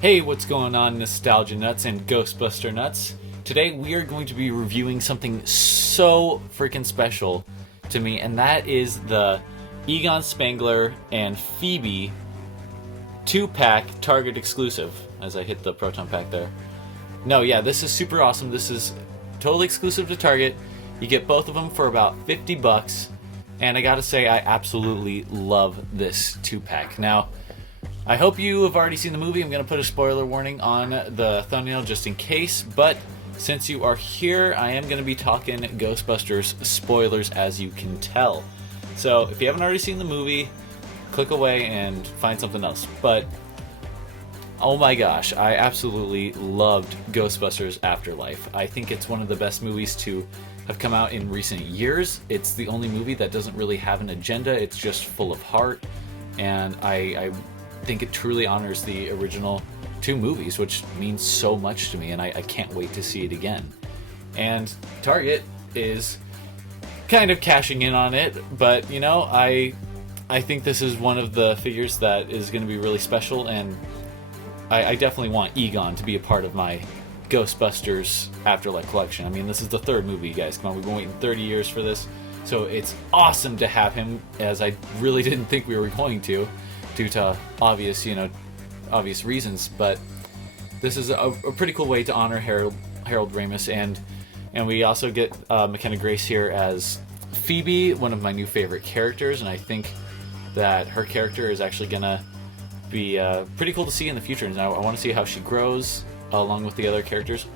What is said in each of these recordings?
Hey, what's going on, Nostalgia Nuts and Ghostbuster Nuts? Today we are going to be reviewing something so freaking special to me, and that is the Egon Spangler and Phoebe 2-pack Target exclusive, as I hit the Proton Pack there. No, yeah, this is super awesome. This is totally exclusive to Target. You get both of them for about $50, and I gotta say, I absolutely love this 2-pack. Now, I hope you have already seen the movie. I'm going to put a spoiler warning on the thumbnail just in case, but since you are here, I am going to be talking Ghostbusters spoilers, as you can tell. So if you haven't already seen the movie, click away and find something else. But oh my gosh, I absolutely loved Ghostbusters Afterlife. I think it's one of the best movies to have come out in recent years. It's the only movie that doesn't really have an agenda. It's just full of heart, and I think it truly honors the original two movies, which means so much to me, and I can't wait to see it again. And Target is kind of cashing in on it, but you know, I think this is one of the figures that is going to be really special, and I definitely want Egon to be a part of my Ghostbusters Afterlife collection. I mean, this is the third movie, you guys. Come on, we've been waiting 30 years for this, so it's awesome to have him, as I really didn't think we were going to, due to obvious reasons. But this is a pretty cool way to honor Harold Ramis, and we also get McKenna Grace here as Phoebe, one of my new favorite characters, and I think that her character is actually gonna be pretty cool to see in the future, and I want to see how she grows along with the other characters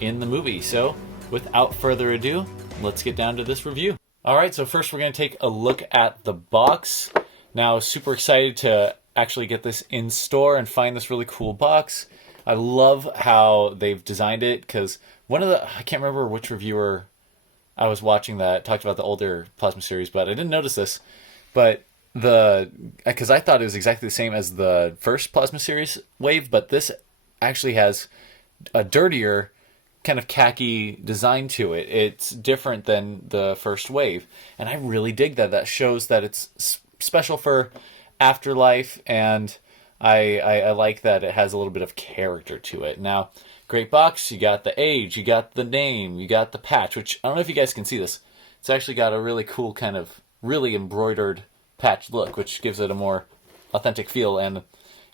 in the movie. So without further ado, let's get down to this review. Alright, so first we're going to take a look at the box. Now, super excited to actually get this in store and find this really cool box. I love how they've designed it, because I can't remember which reviewer I was watching that talked about the older Plasma series, but I didn't notice this. But because I thought it was exactly the same as the first Plasma series wave, but this actually has a dirtier kind of khaki design to it. It's different than the first wave, and I really dig that. That shows that it's special for Afterlife, and I like that it has a little bit of character to it. Now, great box. You got the age, you got the name, you got the patch, which I don't know if you guys can see this. It's actually got a really cool kind of really embroidered patch look, which gives it a more authentic feel. And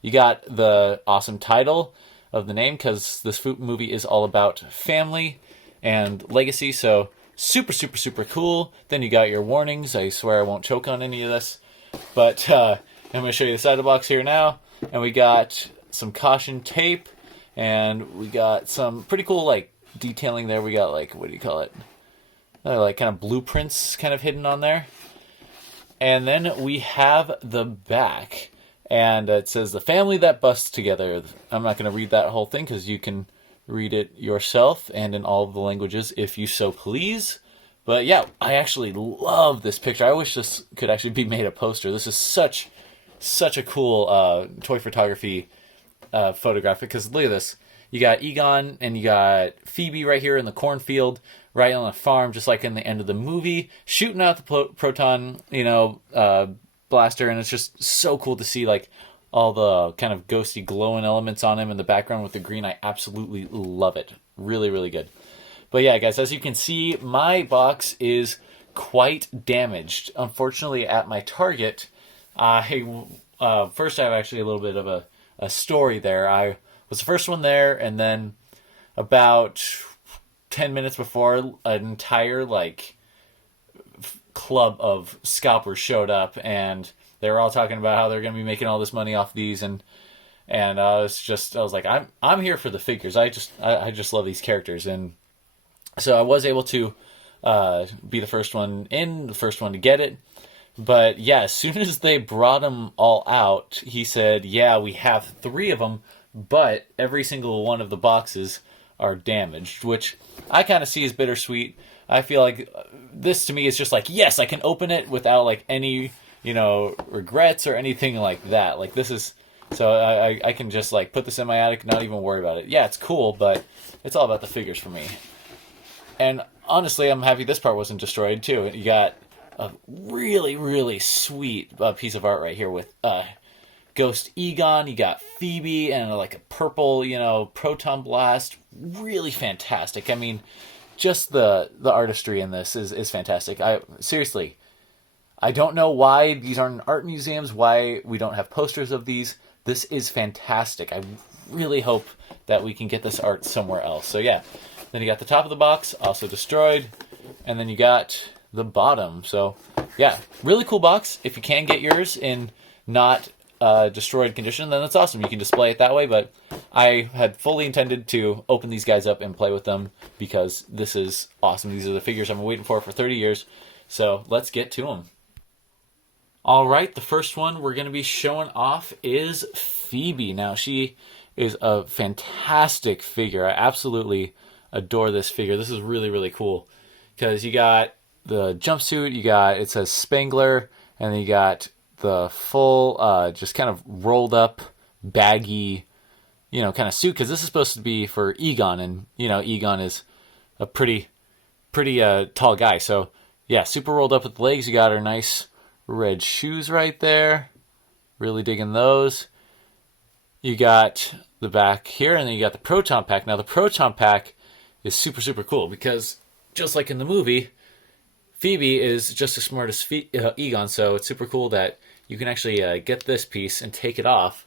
you got the awesome title of the name, because this movie is all about family and legacy, so super cool. Then you got your warnings. I swear I won't choke on any of this, but I'm going to show you the side of the box here now. And we got some caution tape, and we got some pretty cool like detailing there. We got like, what do you call it? Like kind of blueprints kind of hidden on there. And then we have the back, and it says the family that busts together. I'm not going to read that whole thing, because you can read it yourself and in all of the languages if you so please. But yeah, I actually love this picture. I wish this could actually be made a poster. This is such a cool toy photography photograph, because look at this. You got Egon and you got Phoebe right here in the cornfield, right on the farm, just like in the end of the movie, shooting out the proton, blaster, and it's just so cool to see like all the kind of ghosty glowing elements on him in the background with the green. I absolutely love it. Really good. But yeah, guys, as you can see, my box is quite damaged. Unfortunately, at my Target, first I have actually a little bit of a story there. I was the first one there, and then about 10 minutes before, an entire club of scalpers showed up, and they were all talking about how they're going to be making all this money off these, and I was like, I'm here for the figures. I just love these characters, and so I was able to be the first one in, the first one to get it. But yeah, as soon as they brought them all out, he said, yeah, we have 3 of them, but every single one of the boxes are damaged, which I kind of see as bittersweet. I feel like this to me is just like, yes, I can open it without like any, regrets or anything like that. Like this is, so I can just like put this in my attic, not even worry about it. Yeah, it's cool, but it's all about the figures for me. And honestly, I'm happy this part wasn't destroyed too. You got a really sweet piece of art right here with Ghost Egon, you got Phoebe, and like a purple, proton blast. Really fantastic. I mean, just the artistry in this is fantastic. Seriously, I don't know why these aren't in art museums, why we don't have posters of these. This is fantastic. I really hope that we can get this art somewhere else. So yeah, then you got the top of the box, also destroyed, and then you got the bottom. So yeah, really cool box. If you can get yours in not destroyed condition, then that's awesome. You can display it that way, but I had fully intended to open these guys up and play with them because this is awesome. These are the figures I've been waiting for 30 years. So let's get to them. All right, the first one we're going to be showing off is Phoebe. Now, she is a fantastic figure. I absolutely adore this figure. This is really, really cool because you got the jumpsuit, it says Spangler, and then you got the full, just kind of rolled up, baggy, kind of suit, because this is supposed to be for Egon, and, Egon is a pretty tall guy. So, yeah, super rolled up with the legs. You got her nice red shoes right there. Really digging those. You got the back here, and then you got the Proton Pack. Now, the Proton Pack is super, super cool, because just like in the movie, Phoebe is just as smart as Egon, so it's super cool that you can actually get this piece and take it off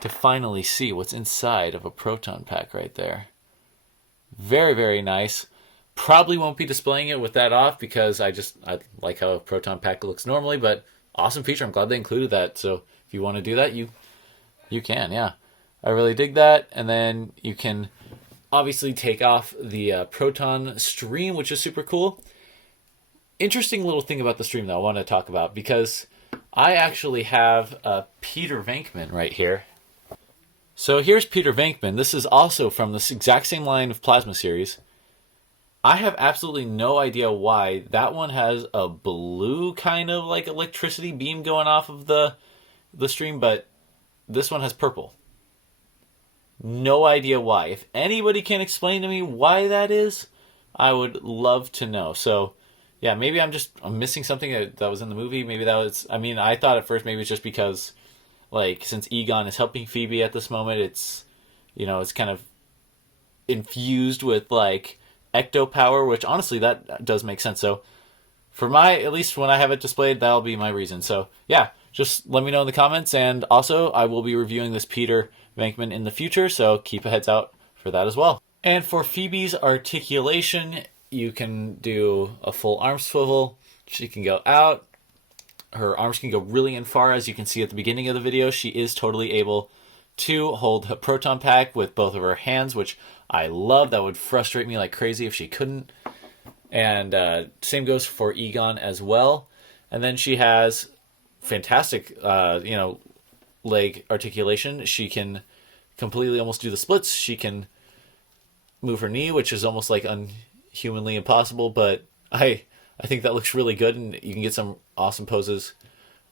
to finally see what's inside of a Proton Pack right there. Very, very nice. Probably won't be displaying it with that off because I like how a Proton Pack looks normally, but awesome feature. I'm glad they included that. So if you want to do that, you can, yeah. I really dig that. And then you can obviously take off the Proton stream, which is super cool. Interesting little thing about the stream, though, I want to talk about, because I actually have Peter Venkman right here. So here's Peter Venkman. This is also from this exact same line of Plasma series. I have absolutely no idea why that one has a blue kind of like electricity beam going off of the stream, but this one has purple. No idea why. If anybody can explain to me why that is, I would love to know. So yeah, maybe I'm missing something that was in the movie. Maybe that was, I thought at first maybe it's just because, like, since Egon is helping Phoebe at this moment, it's kind of infused with, like, ecto power, which honestly, that does make sense. So for at least when I have it displayed, that'll be my reason. So yeah, just let me know in the comments. And also, I will be reviewing this Peter Venkman in the future, so keep a heads out for that as well. And for Phoebe's articulation, you can do a full arm swivel. She can go out. Her arms can go really in far, as you can see at the beginning of the video. She is totally able to hold a Proton Pack with both of her hands, which I love. That would frustrate me like crazy if she couldn't. And same goes for Egon as well. And then she has fantastic, leg articulation. She can completely almost do the splits. She can move her knee, which is almost like unhumanly impossible, but I think that looks really good, and you can get some awesome poses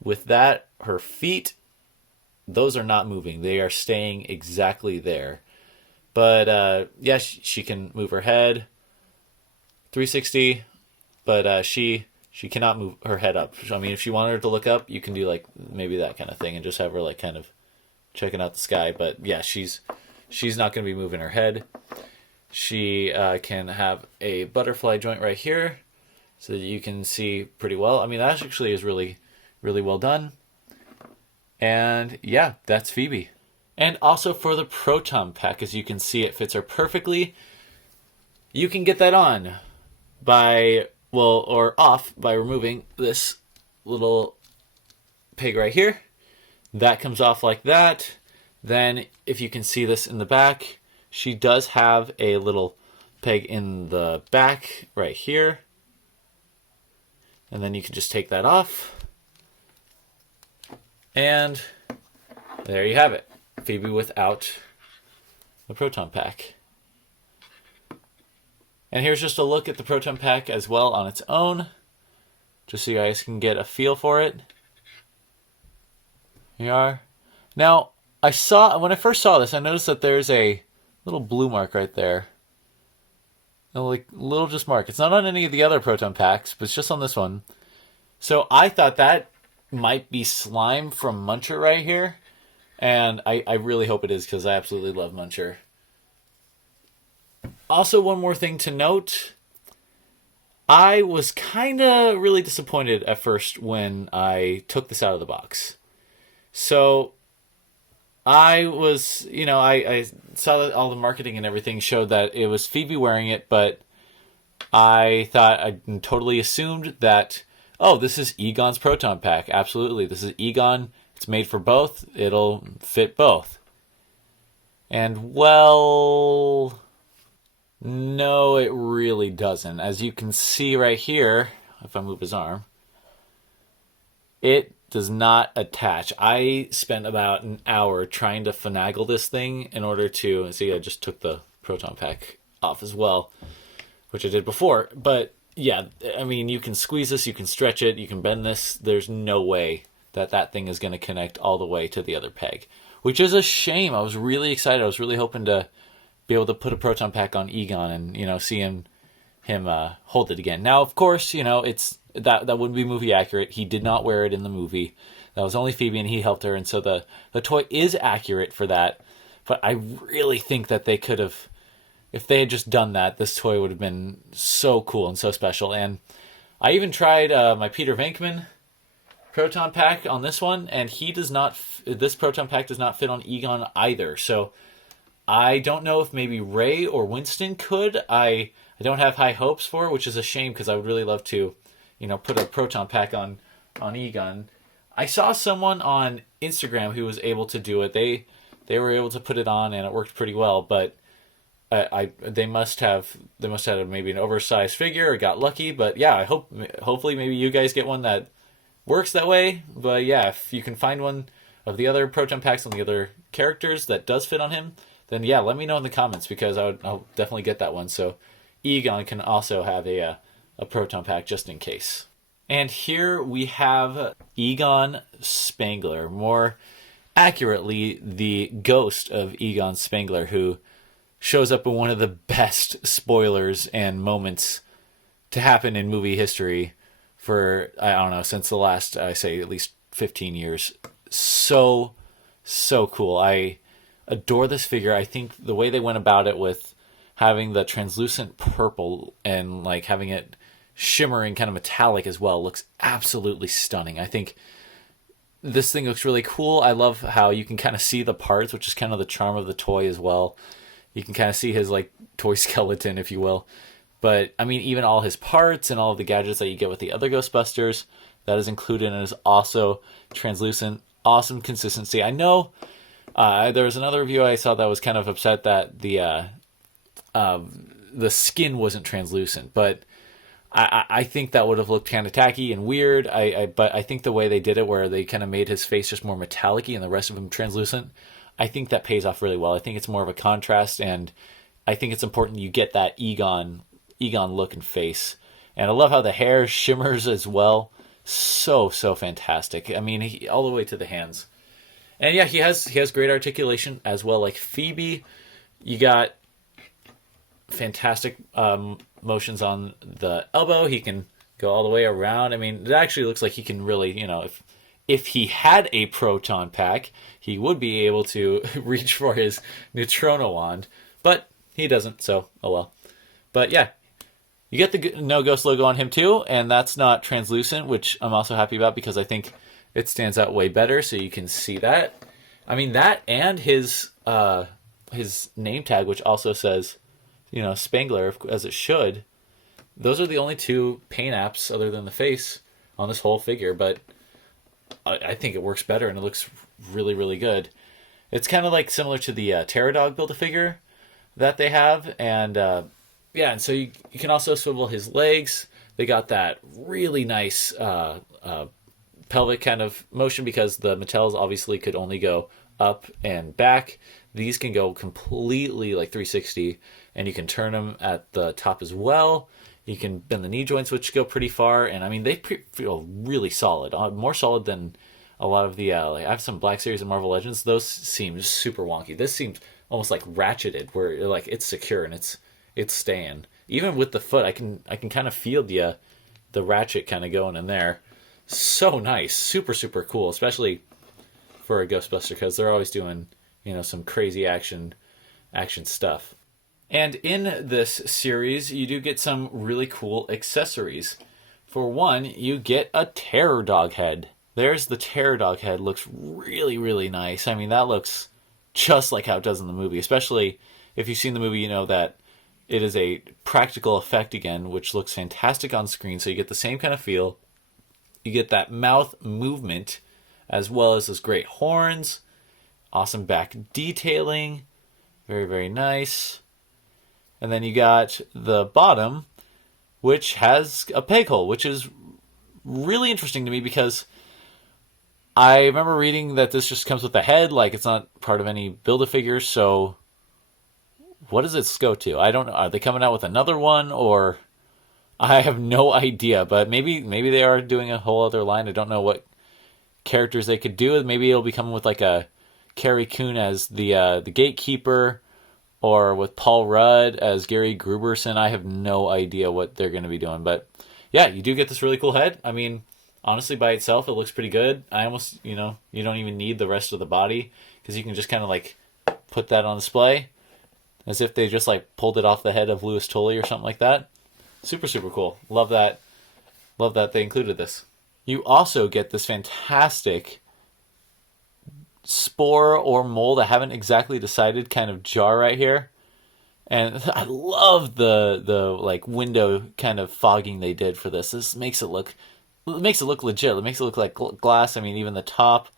with that. Her feet, those are not moving. They are staying exactly there. But yeah, she can move her head 360, but she cannot move her head up. If she wanted her to look up, you can do like maybe that kind of thing and just have her like kind of checking out the sky. But yeah, she's not going to be moving her head. She can have a butterfly joint right here so that you can see pretty well. That actually is really, really well done. And yeah, that's Phoebe. And also for the Proton Pack, as you can see, it fits her perfectly. You can get that on or off by removing this little peg right here. That comes off like that. Then if you can see this in the back, she does have a little peg in the back right here. And then you can just take that off. And there you have it. Phoebe without the Proton Pack. And here's just a look at the Proton Pack as well on its own, just so you guys can get a feel for it. Here you are. Now, when I first saw this, I noticed that there's a little blue mark right there. A little just mark. It's not on any of the other Proton Packs, but it's just on this one. So I thought that might be slime from Muncher right here. And I really hope it is, because I absolutely love Muncher. Also, one more thing to note. I was kind of really disappointed at first when I took this out of the box. So I was, I saw that all the marketing and everything showed that it was Phoebe wearing it, but I totally assumed that, oh, this is Egon's Proton Pack. Absolutely. This is Egon. It's made for both. It'll fit both. And, well, no, it really doesn't. As you can see right here, if I move his arm, it does not attach. I spent about an hour trying to finagle this thing in order to... See, I just took the Proton Pack off as well, which I did before. But, yeah, I mean, you can squeeze this, you can stretch it, you can bend this. There's no way that thing is going to connect all the way to the other peg, which is a shame. I was really excited. I was really hoping to be able to put a Proton Pack on Egon and, see him hold it again. Now, of course, it's that wouldn't be movie accurate. He did not wear it in the movie. That was only Phoebe, and he helped her, and so the toy is accurate for that. But I really think that they could have, if they had just done that, this toy would have been so cool and so special. And I even tried my Peter Venkman Proton Pack on this one, and this Proton Pack does not fit on Egon either. So I don't know if maybe Ray or Winston could. I don't have high hopes for it, which is a shame, because I would really love to, put a Proton Pack on Egon. I saw someone on Instagram who was able to do it. They were able to put it on, and it worked pretty well. But they must have maybe an oversized figure or got lucky. But yeah, hopefully maybe you guys get one that works that way. But yeah, if you can find one of the other Proton Packs on the other characters that does fit on him, then yeah, let me know in the comments, because I'll definitely get that one. So Egon can also have a Proton Pack just in case. And here we have Egon Spengler, more accurately the ghost of Egon Spengler, who shows up in one of the best spoilers and moments to happen in movie history for, I don't know, since the last, I say, at least 15 years. So cool. I adore this figure. I think the way they went about it with having the translucent purple and like having it shimmering kind of metallic as well looks absolutely stunning. I think this thing looks really cool. I love how you can kind of see the parts, which is kind of the charm of the toy as well. You can kind of see his like toy skeleton, if you will. But I mean, even all his parts and all of the gadgets that you get with the other Ghostbusters, that is included and is also translucent. Awesome consistency. I know there was another review I saw that was kind of upset that the skin wasn't translucent, but I think that would have looked kind of tacky and weird. But I think the way they did it, where they kind of made his face just more metallic-y and the rest of him translucent, I think that pays off really well. I think it's more of a contrast, and I think it's important you get that Egon look and face. And I love how the hair shimmers as well. So fantastic. I mean, all the way to the hands. And yeah, he has great articulation as well. Like Phoebe, you got fantastic motions on the elbow. He can go all the way around. I mean, it actually looks like he can really, if he had a Proton Pack, he would be able to reach for his Neutrona wand. But he doesn't, so oh well. But yeah, you get the No Ghost logo on him too, and that's not translucent, which I'm also happy about, because I think it stands out way better, so you can see that. I mean, that and his name tag, which also says, Spengler, as it should. Those are the only two paint apps, other than the face, on this whole figure, but I think it works better, and it looks really, really good. It's kind of like similar to the Pterodog Build-A-Figure that they have, and yeah, and so you can also swivel his legs. They got that really nice pelvic kind of motion, because the Mattels obviously could only go up and back. These can go completely like 360, and you can turn them at the top as well. You can bend the knee joints, which go pretty far, and I mean, they feel really solid, more solid than a lot of the, I have some Black Series and Marvel Legends. Those seem super wonky. This seems almost like ratcheted, where like it's secure and it's staying. Even with the foot, I can kind of feel the ratchet kind of going in there. So nice, super cool, especially for a Ghostbuster because they're always doing, some crazy action stuff. And in this series, you do get some really cool accessories. For one, you get a terror dog head. There's the terror dog head. Looks really, really nice. I mean, that looks just like how it does in the movie. Especially if you've seen the movie, you know that it is a practical effect again, which looks fantastic on screen. So you get the same kind of feel. You get that mouth movement, as well as those great horns. Awesome back detailing. Very, very nice. And then you got the bottom, which has a peg hole, which is really interesting to me because I remember reading that this just comes with the head, like it's not part of any Build-A-Figure, so what does it go to? I don't know. Are they coming out with another one, or I have no idea, but maybe they are doing a whole other line. I don't know what characters they could do. Maybe it'll be coming with like a Carrie Coon as the gatekeeper, or with Paul Rudd as Gary Gruberson. I have no idea what they're going to be doing, but yeah, you do get this really cool head. I mean, honestly, by itself, it looks pretty good. I almost, you don't even need the rest of the body because you can just kind of like put that on display as if they just like pulled it off the head of Louis Tully or something like that. Super, super cool. Love that. Love that they included this. You also get this fantastic spore or mold, I haven't exactly decided, kind of jar right here. And I love the like window kind of fogging they did for this. This makes it look legit. It makes it look like glass. I mean, even the top,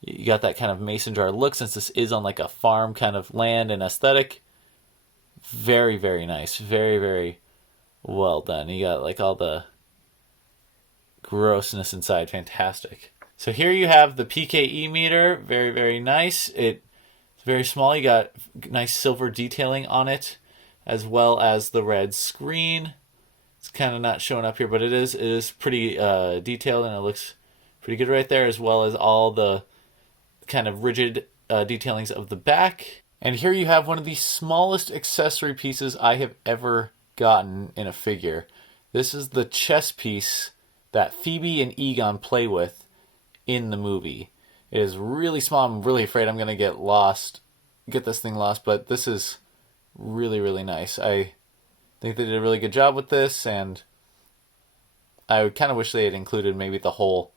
you got that kind of mason jar look since this is on like a farm kind of land and aesthetic. Very, very nice. Very, very well done. You got like all the grossness inside. Fantastic. So here you have the PKE meter. Very, very nice. It's very small. You got nice silver detailing on it, as well as the red screen. It's kind of not showing up here, but it is pretty detailed, and it looks pretty good right there, as well as all the kind of rigid detailings of the back. And here you have one of the smallest accessory pieces I have ever gotten in a figure. This is the chess piece that Phoebe and Egon play with in the movie. It is really small. I'm really afraid I'm going to get this thing lost, but this is really, really nice. I think they did a really good job with this, and I would kind of wish they had included maybe the whole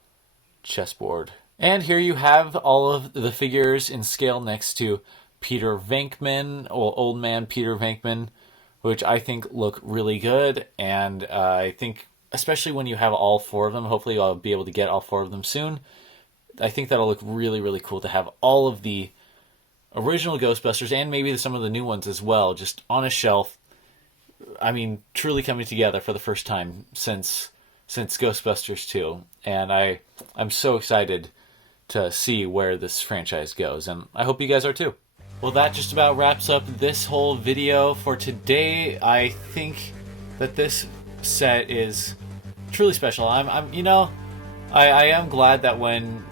chessboard. And here you have all of the figures in scale next to Peter Venkman, or Old Man Peter Venkman, which I think look really good, and I think especially when you have all four of them, hopefully I'll be able to get all four of them soon. I think that'll look really, really cool to have all of the original Ghostbusters and maybe some of the new ones as well, just on a shelf. I mean, truly coming together for the first time since Ghostbusters 2. And I'm so excited to see where this franchise goes, and I hope you guys are too. Well, that just about wraps up this whole video for today. I think that this set is truly special. I am glad that when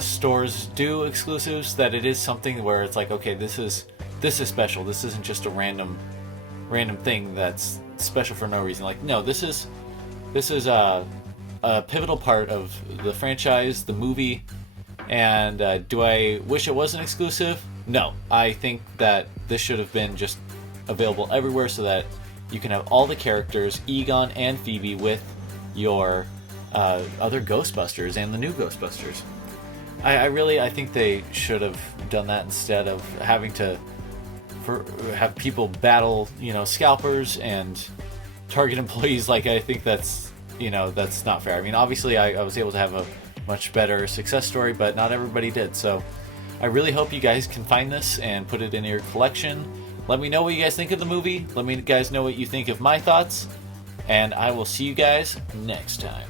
stores do exclusives, that it is something where it's like, okay, this is special. This isn't just a random thing that's special for no reason. Like, no, this is a pivotal part of the franchise, the movie. And do I wish it was an exclusive? No, I think that this should have been just available everywhere so that you can have all the characters, Egon and Phoebe, with your other Ghostbusters and the new Ghostbusters. I think they should have done that instead of having to have people battle, scalpers and Target employees. Like, I think that's not fair. I mean, obviously I was able to have a much better success story, but not everybody did. So I really hope you guys can find this and put it in your collection. Let me know what you guys think of the movie. Let me guys know what you think of my thoughts. And I will see you guys next time.